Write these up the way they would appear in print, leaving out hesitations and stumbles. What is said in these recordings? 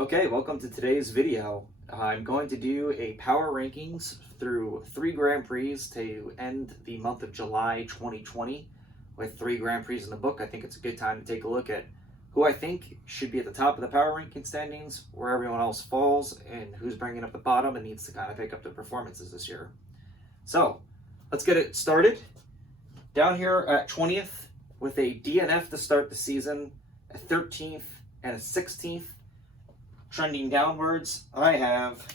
Okay, welcome to today's video. I'm going to do a power rankings through 3 Grand Prix to end the month of July 2020 with 3 Grand Prix in the book. I think it's a good time to take a look at who I think should be at the top of the power ranking standings, where everyone else falls, and who's bringing up the bottom and needs to kind of pick up the performances this year. So, let's get it started. Down here at 20th with a DNF to start the season, a 13th and a 16th. Trending downwards, I have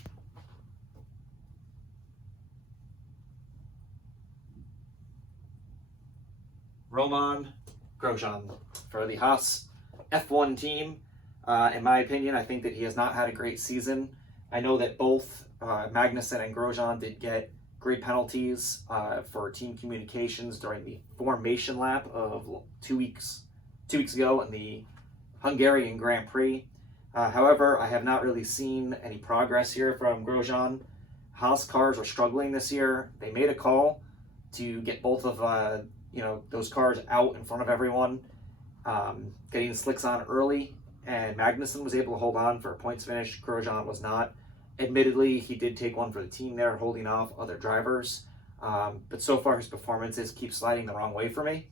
Romain Grosjean for the Haas F1 team. In my opinion, I think that he has not had a great season. I know that both Magnussen and Grosjean did get grid penalties for team communications during the formation lap of 2 weeks ago in the Hungarian Grand Prix. However, I have not really seen any progress here from Grosjean. Haas cars are struggling this year. They made a call to get both of those cars out in front of everyone, getting the slicks on early, and Magnussen was able to hold on for a points finish. Grosjean was not. Admittedly, he did take one for the team there, holding off other drivers. But so far, his performances keep sliding the wrong way for me.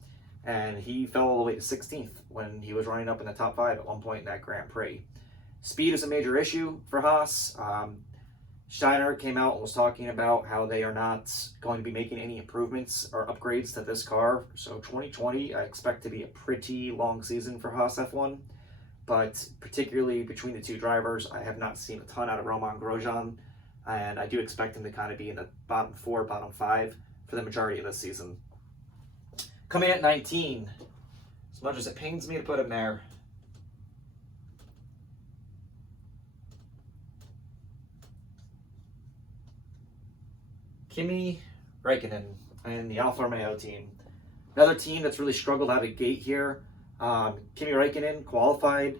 And he fell all the way to 16th when he was running up in the top 5 at one point in that Grand Prix. Speed is a major issue for Haas. Steiner came out and was talking about how they are not going to be making any improvements or upgrades to this car. So 2020, I expect to be a pretty long season for Haas F1. But particularly between the two drivers, I have not seen a ton out of Romain Grosjean. And I do expect him to kind of be in the bottom 4, bottom 5 for the majority of this season. Coming at 19, as much as it pains me to put him there, Kimi Raikkonen and the Alfa Romeo team. Another team that's really struggled out of gate here. Kimi Raikkonen qualified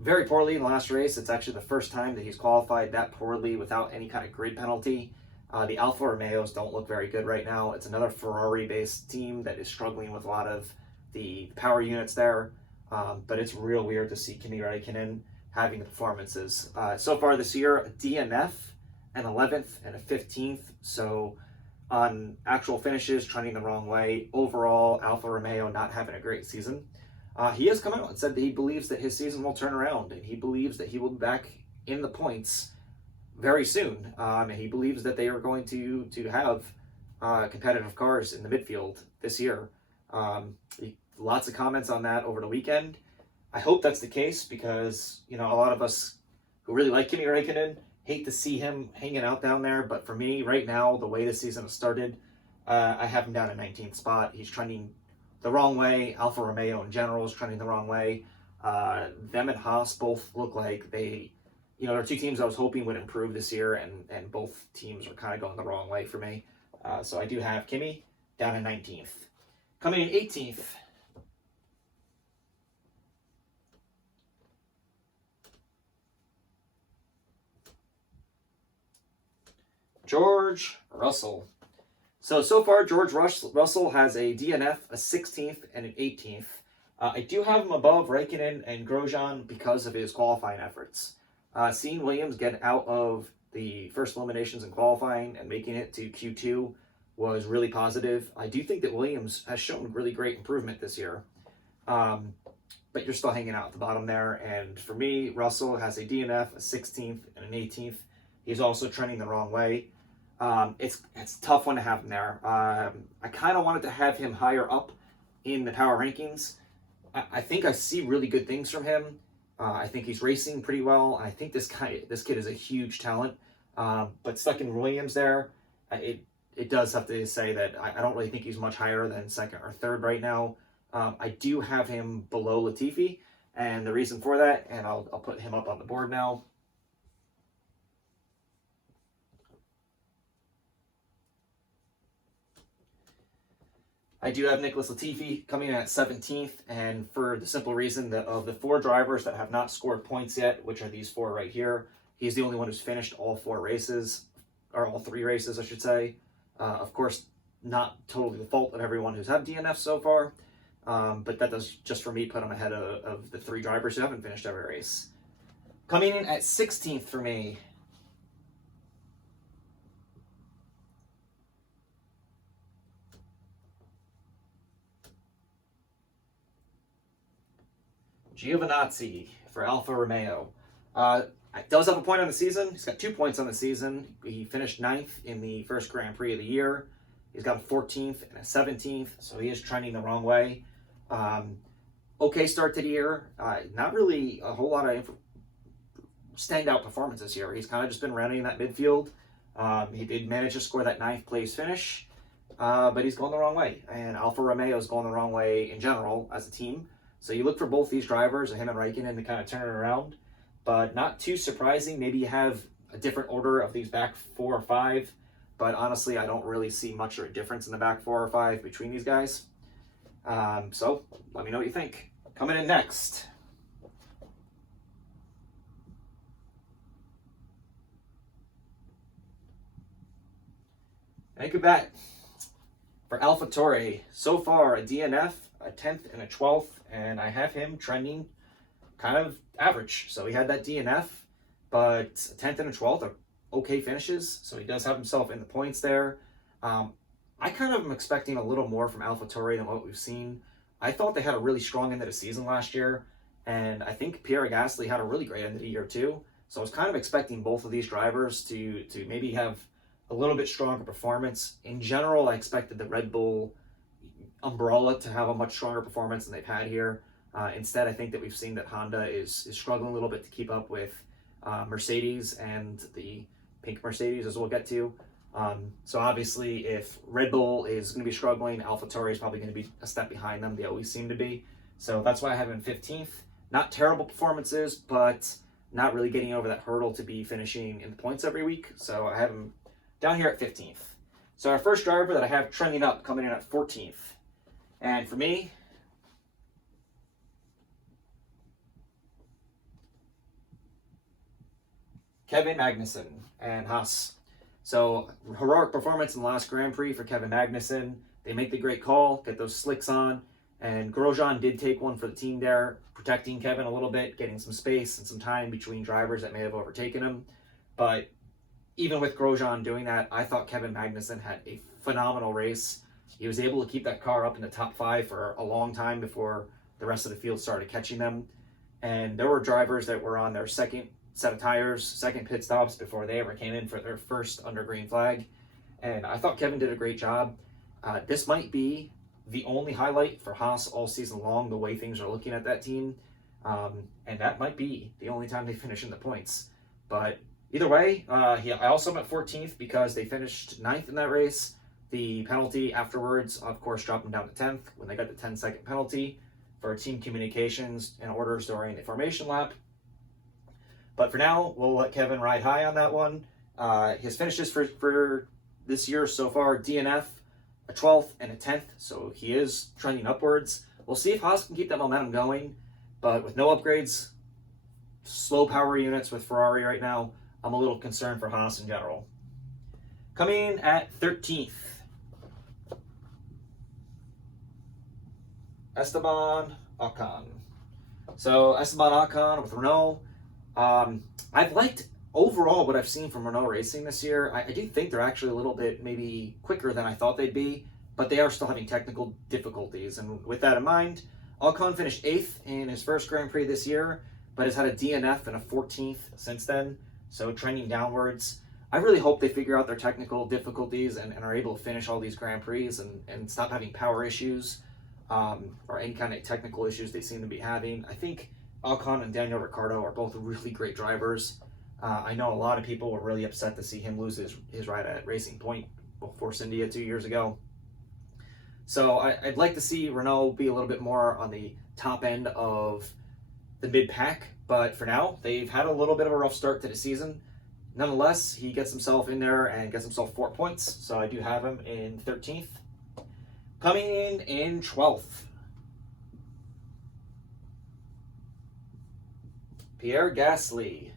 very poorly in the last race. It's actually the first time that he's qualified that poorly without any kind of grid penalty. The Alfa Romeos don't look very good right now. It's another Ferrari-based team that is struggling with a lot of the power units there. But it's real weird to see Kimi Raikkonen having the performances. So far this year, a DNF, an 11th and a 15th. So on actual finishes, trending the wrong way. Overall, Alfa Romeo not having a great season. He has come out and said that he believes that his season will turn around, and he believes that he will be back in the points very soon. And he believes that they are going to have competitive cars in the midfield this year. Lots of comments on that over the weekend. I hope that's the case because, a lot of us who really like Kimi Raikkonen hate to see him hanging out down there. But for me, right now, the way the season has started, I have him down at 19th spot. He's trending the wrong way. Alfa Romeo in general is trending the wrong way. Them and Haas both look like they, they're two teams I was hoping would improve this year, and both teams are kind of going the wrong way for me. So I do have Kimi down at 19th. Coming in 18th, George Russell. So far, George Russell has a DNF, a 16th, and an 18th. I do have him above Raikkonen and Grosjean because of his qualifying efforts. Seeing Williams get out of the first eliminations in qualifying and making it to Q2 was really positive. I do think that Williams has shown really great improvement this year. But you're still hanging out at the bottom there. And for me, Russell has a DNF, a 16th, and an 18th. He's also trending the wrong way. It's a tough one to have him there. I kind of wanted to have him higher up in the power rankings. I think I see really good things from him. I think he's racing pretty well. I think this kid is a huge talent. But stuck in Williams there, it does have to say that I don't really think he's much higher than second or third right now. I do have him below Latifi, and the reason for that, and I'll put him up on the board now. I do have Nicholas Latifi coming in at 17th, and for the simple reason that of the 4 drivers that have not scored points yet, which are these 4 right here, he's the only one who's finished all 4 races, or all 3 races, I should say. Of course, not totally the fault of everyone who's had DNF so far, but that does, just for me, put him ahead of the 3 drivers who haven't finished every race. Coming in at 16th for me, Giovannazi for Alfa Romeo. Does have a point on the season. He's got 2 points on the season. He finished 9th in the first Grand Prix of the year. He's got a 14th and a 17th, so he is trending the wrong way. Okay start to the year. Not really a whole lot of standout performances here. He's kind of just been running in that midfield. He did manage to score that 9th place finish, but he's going the wrong way. And Alfa Romeo is going the wrong way in general as a team. So you look for both these drivers, him and Raikkonen, to kind of turn it around. But not too surprising. Maybe you have a different order of these back 4 or 5. But honestly, I don't really see much of a difference in the back 4 or 5 between these guys. So let me know what you think. Coming in next, make a bet for AlphaTauri. So far, a DNF, a 10th, and a 12th, and I have him trending kind of average. So he had that DNF, but a 10th and a 12th are okay finishes, so he does have himself in the points there. I kind of am expecting a little more from AlphaTauri than what we've seen. I thought they had a really strong end of the season last year, and I think Pierre Gasly had a really great end of the year too. So I was kind of expecting both of these drivers to maybe have a little bit stronger performance. In general, I expected the Red Bull umbrella to have a much stronger performance than they've had here. Instead, I think that we've seen that Honda is struggling a little bit to keep up with Mercedes and the pink Mercedes, as we'll get to. So obviously, if Red Bull is going to be struggling, AlphaTauri is probably going to be a step behind them. They always seem to be. So that's why I have him 15th. Not terrible performances, but not really getting over that hurdle to be finishing in the points every week. So I have him down here at 15th. So our first driver that I have trending up, coming in at 14th. And for me, Kevin Magnussen and Haas. So heroic performance in the last Grand Prix for Kevin Magnussen. They make the great call, get those slicks on, and Grosjean did take one for the team there, protecting Kevin a little bit, getting some space and some time between drivers that may have overtaken him. But even with Grosjean doing that, I thought Kevin Magnussen had a phenomenal race. He was able to keep that car up in the top 5 for a long time before the rest of the field started catching them. And there were drivers that were on their second set of tires, second pit stops before they ever came in for their first under green flag. And I thought Kevin did a great job. This might be the only highlight for Haas all season long, the way things are looking at that team. And that might be the only time they finish in the points. But either way, I also am at 14th because they finished 9th in that race. The penalty afterwards, of course, dropped them down to 10th when they got the 10-second penalty for team communications and orders during the formation lap. But for now, we'll let Kevin ride high on that one. His finishes for this year so far, DNF, a 12th and a 10th, so he is trending upwards. We'll see if Haas can keep that momentum going, but with no upgrades, slow power units with Ferrari right now, I'm a little concerned for Haas in general. Coming in at 13th, Esteban Ocon. So Esteban Ocon with Renault. I've liked overall what I've seen from Renault Racing this year. I do think they're actually a little bit maybe quicker than I thought they'd be, but they are still having technical difficulties. And with that in mind, Ocon finished 8th in his first Grand Prix this year, but has had a DNF and a 14th since then, so trending downwards. I really hope they figure out their technical difficulties and are able to finish all these Grand Prix and stop having power issues or any kind of technical issues they seem to be having. I think Ocon and Daniel Ricciardo are both really great drivers. I know a lot of people were really upset to see him lose his ride at Racing Point Force India 2 years ago. So I'd like to see Renault be a little bit more on the top end of the mid-pack, but for now, they've had a little bit of a rough start to the season. Nonetheless, he gets himself in there and gets himself 4 points, so I do have him in 13th. Coming in 12th, Pierre Gasly,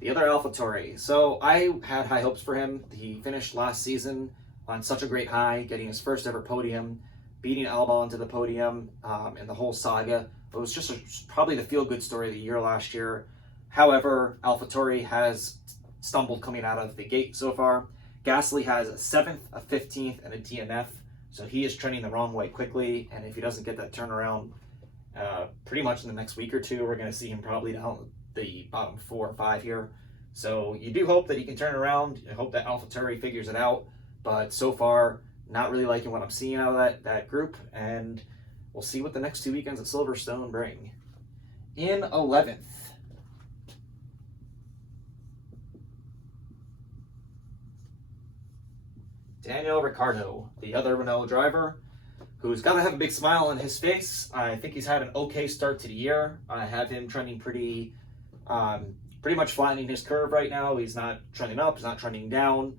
the other AlphaTauri. So I had high hopes for him. He finished last season on such a great high, getting his first ever podium, beating Albon to the podium, and the whole saga. It was just probably the feel-good story of the year last year. However, AlphaTauri has stumbled coming out of the gate so far. Gasly has a 7th, a 15th, and a DNF. So he is trending the wrong way quickly. And if he doesn't get that turnaround pretty much in the next week or two, we're going to see him probably down the bottom 4 or 5 here. So you do hope that he can turn around. I hope that AlphaTauri figures it out. But so far, not really liking what I'm seeing out of that group. And we'll see what the next 2 weekends at Silverstone bring. In 11th, Daniel Ricciardo, the other Renault driver, who's got to have a big smile on his face. I think he's had an okay start to the year. I have him trending pretty much flattening his curve right now. He's not trending up, he's not trending down.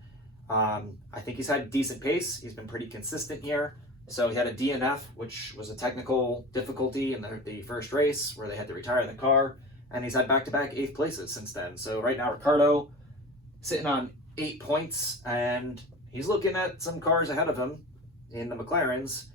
I think he's had a decent pace. He's been pretty consistent here. So he had a DNF, which was a technical difficulty in the first race where they had to retire the car. And he's had back-to-back 8th places since then. So right now, Ricardo sitting on 8 points, and he's looking at some cars ahead of him in the McLarens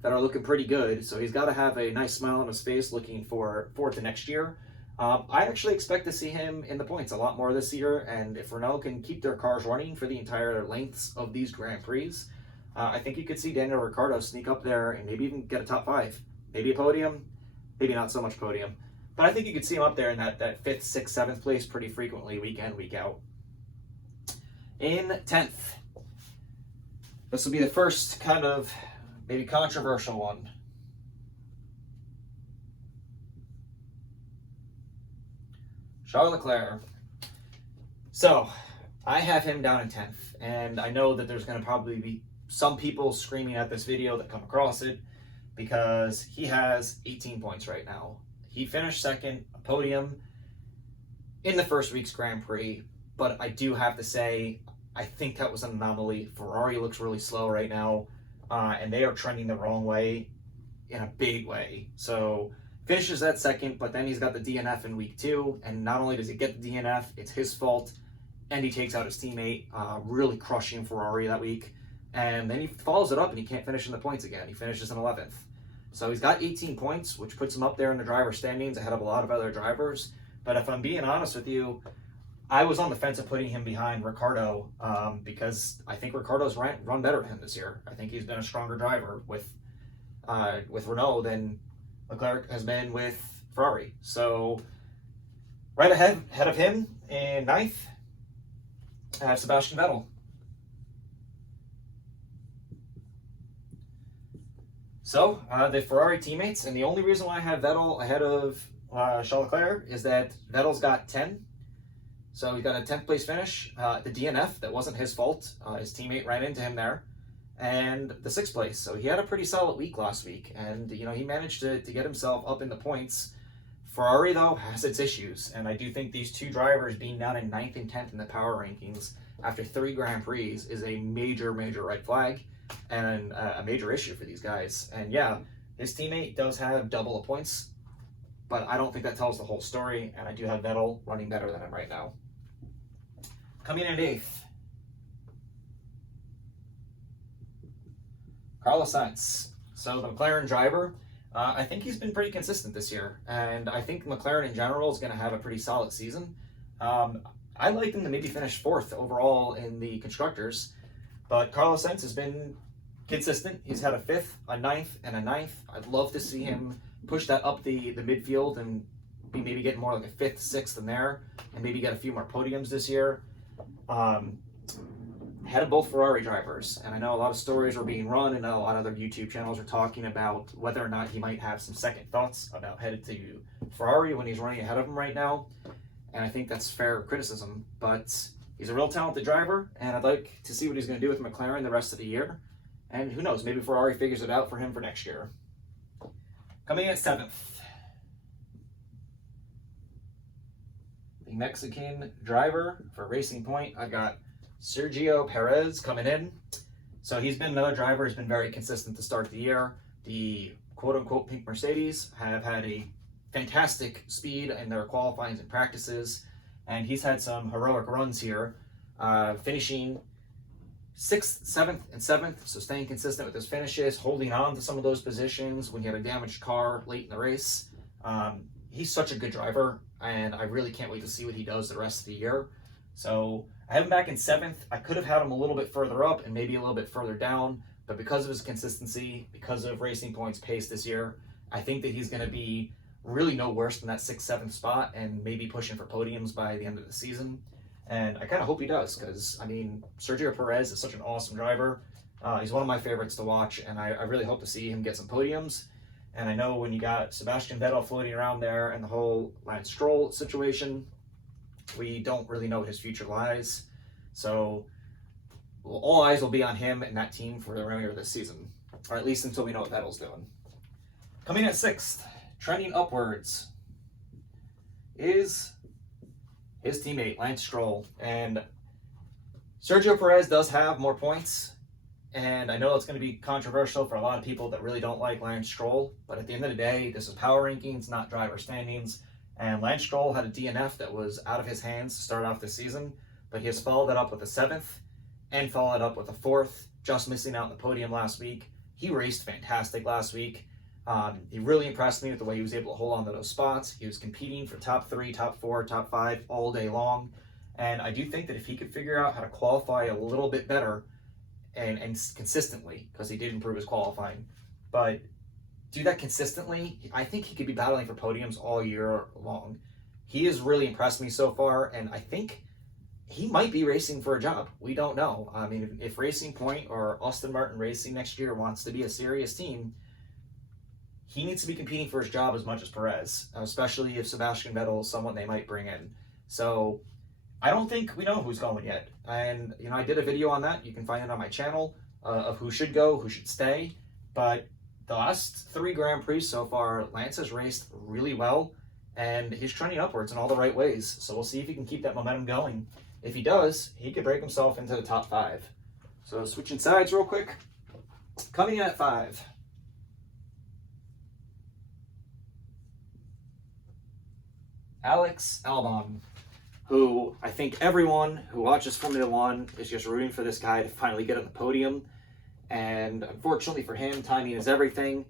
that are looking pretty good. So he's got to have a nice smile on his face looking forward to next year. I actually expect to see him in the points a lot more this year. And if Renault can keep their cars running for the entire lengths of these Grand Prix, I think you could see Daniel Ricciardo sneak up there and maybe even get a top 5. Maybe a podium, maybe not so much podium. But I think you could see him up there in that 5th, 6th, 7th place pretty frequently, week in, week out. In 10th, this will be the first kind of maybe controversial one. Charles Leclerc. So, I have him down in 10th, and I know that there's going to probably be some people screaming at this video that come across it because he has 18 points right now. He finished second, a podium in the first week's Grand Prix, but I do have to say, I think that was an anomaly. Ferrari looks really slow right now, and they are trending the wrong way in a big way. So finishes that second, but then he's got the DNF in week 2, and not only does he get the DNF, it's his fault, and he takes out his teammate, really crushing Ferrari that week. And then he follows it up, and he can't finish in the points again. He finishes in 11th. So he's got 18 points, which puts him up there in the driver standings ahead of a lot of other drivers. But if I'm being honest with you, I was on the fence of putting him behind Ricardo because I think Ricardo's run better than him this year. I think he's been a stronger driver with Renault than Leclerc has been with Ferrari. So right ahead of him in 9th, I have Sebastian Vettel. So, the Ferrari teammates, and the only reason why I have Vettel ahead of Charles Leclerc is that Vettel's got 10. So he got a 10th place finish. The DNF, that wasn't his fault. His teammate ran into him there. And the 6th place. So he had a pretty solid week last week. And, you know, he managed to get himself up in the points. Ferrari, though, has its issues. And I do think these two drivers being down in 9th and 10th in the power rankings after 3 Grand Prix is a major, major red flag. And a major issue for these guys. And yeah, his teammate does have double the points, but I don't think that tells the whole story, and I do have Vettel running better than him right now. Coming in 8th, Carlos Sainz. So the McLaren driver, I think he's been pretty consistent this year, and I think McLaren in general is going to have a pretty solid season. I'd like them to maybe finish 4th overall in the Constructors. But Carlos Sainz has been consistent. He's had a 5th, a 9th, and a 9th. I'd love to see him push that up the midfield and be maybe getting more like a 5th, 6th in there, and maybe get a few more podiums this year. Head of both Ferrari drivers, and I know a lot of stories were being run, and a lot of other YouTube channels are talking about whether or not he might have some second thoughts about headed to Ferrari when he's running ahead of him right now. And I think that's fair criticism, but he's a real talented driver, and I'd like to see what he's going to do with McLaren the rest of the year. And who knows, maybe Ferrari figures it out for him for next year. Coming in at 7th, the Mexican driver for Racing Point, I've got Sergio Perez coming in. So he's been another driver who's been very consistent to start the year. The quote-unquote pink Mercedes have had a fantastic speed in their qualifying and practices. And he's had some heroic runs here, finishing 6th, 7th, and 7th, so staying consistent with his finishes, holding on to some of those positions when he had a damaged car late in the race. he's such a good driver, and I really can't wait to see what he does the rest of the year. So I have him back in 7th. I could have had him a little bit further up and maybe a little bit further down, but because of his consistency, because of Racing Point's pace this year, I think that he's going to be really no worse than that 6th, 7th spot and maybe pushing for podiums by the end of the season. And I kind of hope he does because, I mean, Sergio Perez is such an awesome driver. He's one of my favorites to watch, and I really hope to see him get some podiums. And I know when you got Sebastian Vettel floating around there and the whole Lance Stroll situation, we don't really know what his future lies. So all eyes will be on him and that team for the remainder of this season, or at least until we know what Vettel's doing. Coming at 6th, trending upwards, is his teammate, Lance Stroll. And Sergio Perez does have more points, and I know it's going to be controversial for a lot of people that really don't like Lance Stroll, but at the end of the day, this is power rankings, not driver standings. And Lance Stroll had a DNF that was out of his hands to start off this season, but he has followed that up with a 7th and followed up with a 4th, just missing out on the podium last week. He raced fantastic last week. He really impressed me with the way he was able to hold on to those spots. He was competing for top 3, top 4, top 5 all day long. And I do think that if he could figure out how to qualify a little bit better and consistently, because he did improve his qualifying, but do that consistently, I think he could be battling for podiums all year long. He has really impressed me so far, and I think he might be racing for a job. We don't know. I mean, if Racing Point or Aston Martin Racing next year wants to be a serious team, he needs to be competing for his job as much as Perez, especially if Sebastian Vettel is someone they might bring in. So I don't think we know who's going yet. And, you know, I did a video on that. You can find it on my channel of who should go, who should stay. But the last 3 Grand Prix so far, Lance has raced really well, and he's trending upwards in all the right ways. So we'll see if he can keep that momentum going. If he does, he could break himself into the top 5. So switching sides real quick. Coming in at 5. Alex Albon, who I think everyone who watches Formula One is just rooting for this guy to finally get on the podium. And unfortunately for him, timing is everything.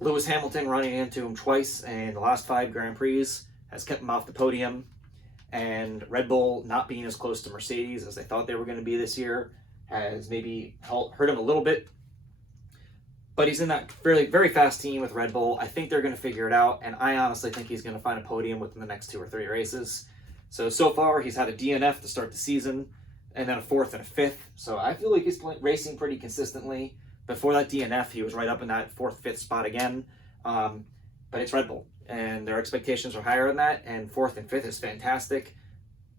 Lewis Hamilton running into him twice in the last 5 Grand Prix has kept him off the podium. And Red Bull not being as close to Mercedes as they thought they were going to be this year has maybe hurt him a little bit. But he's in that very fast team with Red Bull. I think they're going to figure it out, and I honestly think he's going to find a podium within the next 2 or 3 races. So far, he's had a DNF to start the season, and then a 4th and a 5th. So I feel like he's racing pretty consistently. Before that DNF, he was right up in that 4th, 5th spot again. But it's Red Bull, and their expectations are higher than that, and 4th and 5th is fantastic.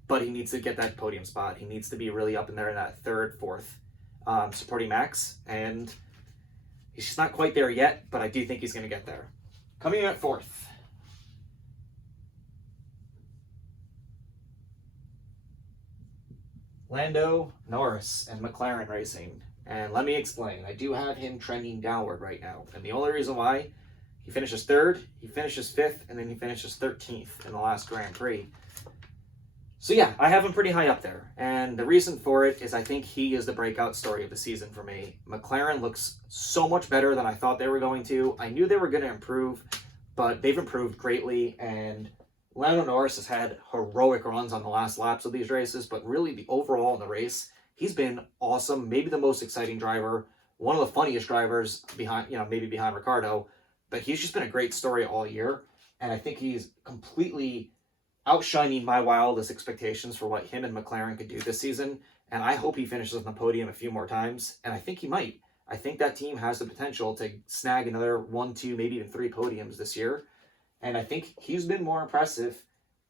But he needs to get that podium spot. He needs to be really up in there in that 3rd, 4th, supporting Max, and he's just not quite there yet, but I do think he's going to get there. Coming in at 4th. Lando, Norris, and McLaren Racing. And let me explain. I do have him trending downward right now. And the only reason why, he finishes 3rd, he finishes 5th, and then he finishes 13th in the last Grand Prix. So yeah, I have him pretty high up there. And the reason for it is I think he is the breakout story of the season for me. McLaren looks so much better than I thought they were going to. I knew they were going to improve, but they've improved greatly. And Lando Norris has had heroic runs on the last laps of these races, but really the overall in the race, he's been awesome. Maybe the most exciting driver, one of the funniest drivers behind, maybe behind Ricardo, but he's just been a great story all year. And I think he's completely outshining my wildest expectations for what him and McLaren could do this season. And I hope he finishes on the podium a few more times. And I think he might. I think that team has the potential to snag another 1, 2, maybe even 3 podiums this year. And I think he's been more impressive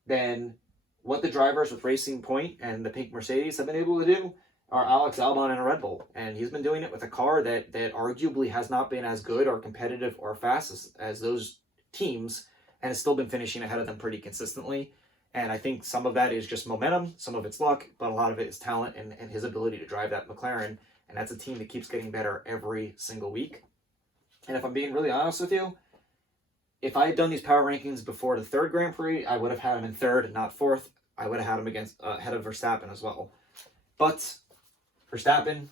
than what the drivers with Racing Point and the pink Mercedes have been able to do are Alex Albon and a Red Bull. And he's been doing it with a car that arguably has not been as good or competitive or fast as those teams, and has still been finishing ahead of them pretty consistently. And I think some of that is just momentum, some of it's luck, but a lot of it is talent and his ability to drive that McLaren. And that's a team that keeps getting better every single week. And if I'm being really honest with you, if I had done these power rankings before the 3rd Grand Prix, I would have had him in 3rd and not 4th. I would have had him ahead of Verstappen as well. But Verstappen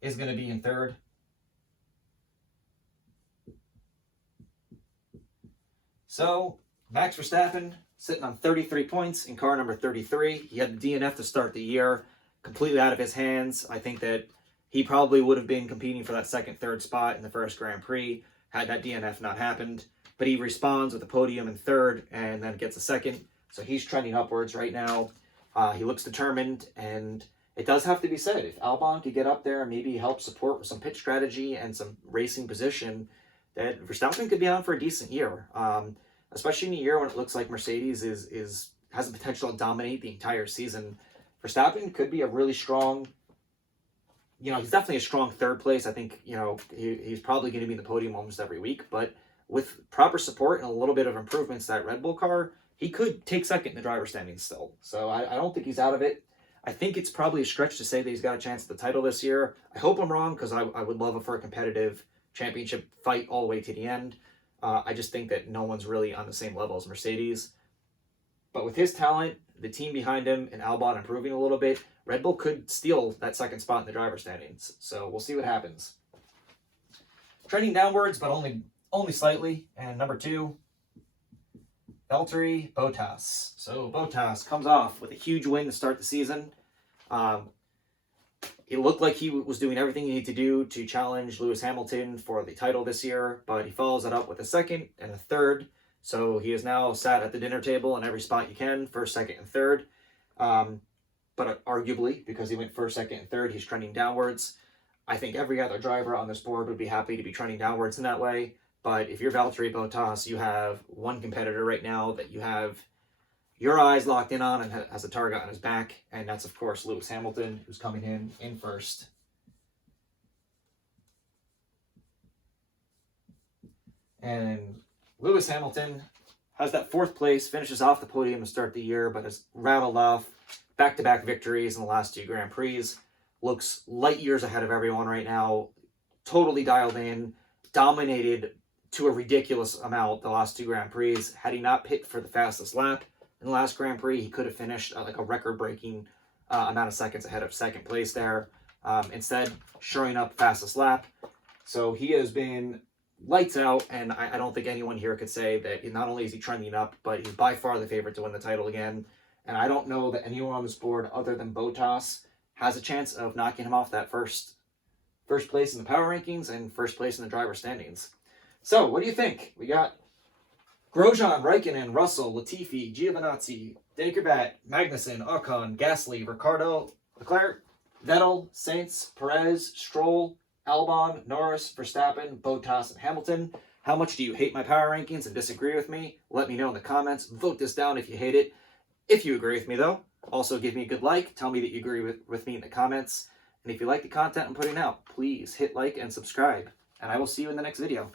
is going to be in 3rd. So, Max Verstappen sitting on 33 points in car number 33. He had the DNF to start the year, completely out of his hands. I think that he probably would have been competing for that second, third spot in the first Grand Prix had that DNF not happened. But he responds with a podium in third and then gets a second. So he's trending upwards right now. He looks determined, and it does have to be said, if Albon could get up there and maybe help support with some pitch strategy and some racing position, that Verstappen could be on for a decent year. Especially in a year when it looks like Mercedes has the potential to dominate the entire season. Verstappen could be a really strong, he's definitely a strong third place. I think, he's probably going to be in the podium almost every week, but with proper support and a little bit of improvements to that Red Bull car, he could take second in the driver's standings still. So I don't think he's out of it. I think it's probably a stretch to say that he's got a chance at the title this year. I hope I'm wrong, because I would love it for a competitive championship fight all the way to the end. I just think that no one's really on the same level as Mercedes. But with his talent, the team behind him, and Albon improving a little bit, Red Bull could steal that second spot in the driver's standings. So we'll see what happens. Trending downwards, but only slightly. And number 2, Beltry Botas. So Botas comes off with a huge win to start the season. It looked like he was doing everything he needed to do to challenge Lewis Hamilton for the title this year, but he follows it up with a second and a third. So he is now sat at the dinner table in every spot you can, first, second, and third. But arguably, because he went first, second, and third, he's trending downwards. I think every other driver on this board would be happy to be trending downwards in that way. But if you're Valtteri Bottas, you have one competitor right now that you have your eyes locked in on and has a target on his back, and that's, of course, Lewis Hamilton, who's coming in first. And Lewis Hamilton has that fourth place, finishes off the podium to start the year, but has rattled off back-to-back victories in the last 2 Grand Prix. Looks light years ahead of everyone right now, totally dialed in, dominated to a ridiculous amount the last 2 Grand Prix. Had he not picked for the fastest lap in the last Grand Prix, he could have finished like a record-breaking amount of seconds ahead of second place there. Instead, shoring up fastest lap. So he has been lights out, and I don't think anyone here could say that not only is he trending up, but he's by far the favorite to win the title again. And I don't know that anyone on this board other than Bottas has a chance of knocking him off that first place in the power rankings and first place in the driver standings. So, what do you think? We got Grosjean, Raikkonen, Russell, Latifi, Giovannazi, Dakerbat, Magnussen, Ocon, Gasly, Ricardo, Leclerc, Vettel, Sainz, Perez, Stroll, Albon, Norris, Verstappen, Bottas, and Hamilton. How much do you hate my power rankings and disagree with me? Let me know in the comments. Vote this down if you hate it. If you agree with me, though, also give me a good like. Tell me that you agree with me in the comments. And if you like the content I'm putting out, please hit like and subscribe. And I will see you in the next video.